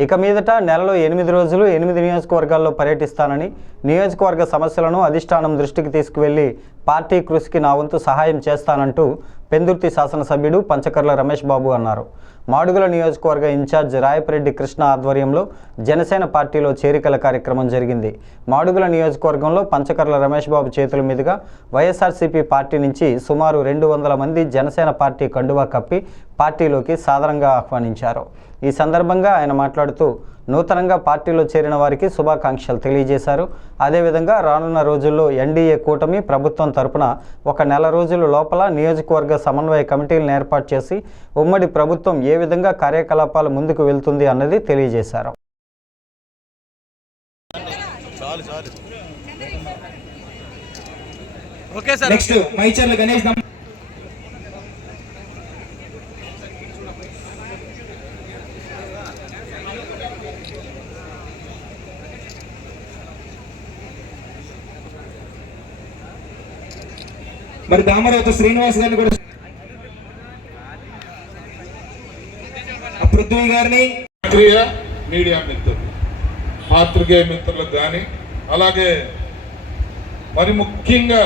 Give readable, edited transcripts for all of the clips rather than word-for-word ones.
ఇక మీదట నెలలో 8 రోజులు 8 నియోజకవర్గాల్లో పర్యటిస్తానని, నియోజకవర్గ సమస్యలను అధిష్టానం దృష్టికి తీసుకువెళ్లి పార్టీ కృషికి నా వంతు సహాయం చేస్తానంటూ పెందుర్తి శాసనసభ్యుడు పంచకర్ల రమేష్ బాబు అన్నారు. మాడుగుల నియోజకవర్గ ఇన్ఛార్జ్ రాయపరెడ్డి కృష్ణ ఆధ్వర్యంలో జనసేన పార్టీలో చేరికల కార్యక్రమం జరిగింది. మాడుగుల నియోజకవర్గంలో పంచకర్ల రమేష్ బాబు చేతుల మీదుగా వైఎస్ఆర్సీపీ పార్టీ నుంచి సుమారు 200 మంది జనసేన పార్టీ కండువా కప్పి పార్టీలోకి సాదరంగా ఆహ్వానించారు. ఈ సందర్భంగా ఆయన మాట్లాడుతూ నూతనంగా పార్టీలో చేరిన వారికి శుభాకాంక్షలు తెలియజేశారు. అదేవిధంగా రానున్న రోజుల్లో ఎన్డీఏ కూటమి ప్రభుత్వం తరపున 1 నెల రోజుల లోపల నియోజకవర్గ సమన్వయ కమిటీలను ఏర్పాటు చేసి ఉమ్మడి ప్రభుత్వం ఏ విధంగా కార్యకలాపాలు ముందుకు వెళ్తుంది అన్నది తెలియజేశారు. మరి దామరవత శ్రీనివాస్ గారిని కూడా, పృథ్వీ గారిని, మీడియా మిత్రులు, పాత్రికేయ మిత్రులకు కానీ, అలాగే మరి ముఖ్యంగా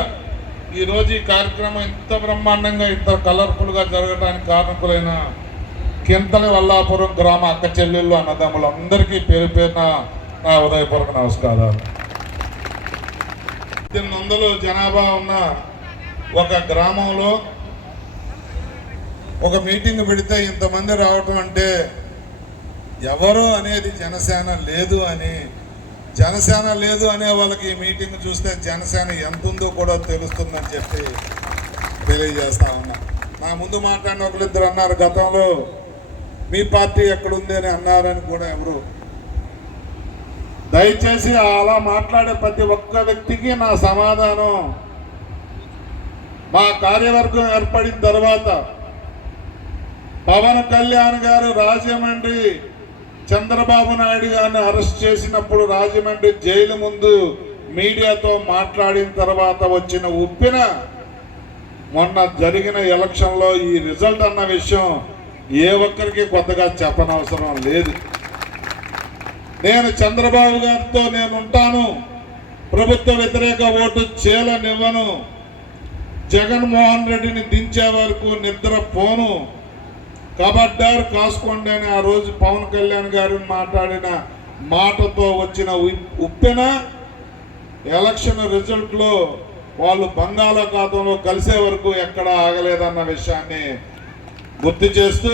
ఈరోజు ఈ కార్యక్రమం ఇంత బ్రహ్మాండంగా ఇంత కలర్ఫుల్గా జరగడానికి కారణకులైన కింతలి వల్లాపురం గ్రామ అక్క చెల్లెళ్ళు అన్నదమ్ములు అందరికీ పేరు పేరున నా ఉదయపూర్వక నమస్కారాలు. 1800 జనాభా ఉన్న ఒక గ్రామంలో ఒక మీటింగ్ పెడితే ఇంతమంది రావటం అంటే ఎవరు అనేది జనసేన లేదు అని, జనసేన లేదు అనే వాళ్ళకి ఈ మీటింగ్ చూస్తే జనసేన ఎంత ఉందో కూడా తెలుస్తుందని చెప్పి తెలియజేస్తా ఉన్నా. నా ముందు మాట్లాడిన ఒకరిద్దరు అన్నారు, గతంలో మీ పార్టీ ఎక్కడుంది అని అన్నారని కూడా ఎవరు. దయచేసి అలా మాట్లాడే ప్రతి ఒక్క వ్యక్తికి నా సమాధానం, మా కార్యవర్గం ఏర్పడిన తర్వాత పవన్ కళ్యాణ్ గారు రాజమండ్రి చంద్రబాబు నాయుడు గారిని అరెస్ట్ చేసినప్పుడు రాజమండ్రి జైలు ముందు మీడియాతో మాట్లాడిన తర్వాత వచ్చిన ఉప్పిన మొన్న జరిగిన ఎలక్షన్లో ఈ రిజల్ట్ అన్న విషయం ఏ ఒక్కరికి కొత్తగా చెప్పనవసరం లేదు. నేను చంద్రబాబు గారితో నేను ఉంటాను, ప్రభుత్వ వ్యతిరేక ఓటు చేయనివ్వను, జగన్మోహన్ రెడ్డిని దించే వరకు నిద్రపోను, కబడ్డారు కాసుకోండి అని ఆ రోజు పవన్ కళ్యాణ్ గారు మాట్లాడిన మాటతో వచ్చిన ఉప్పెన ఎలక్షన్ రిజల్ట్లో వాళ్ళు బంగాళాఖాతంలో కలిసే వరకు ఎక్కడ ఆగలేదన్న విషయాన్ని గుర్తు చేస్తూ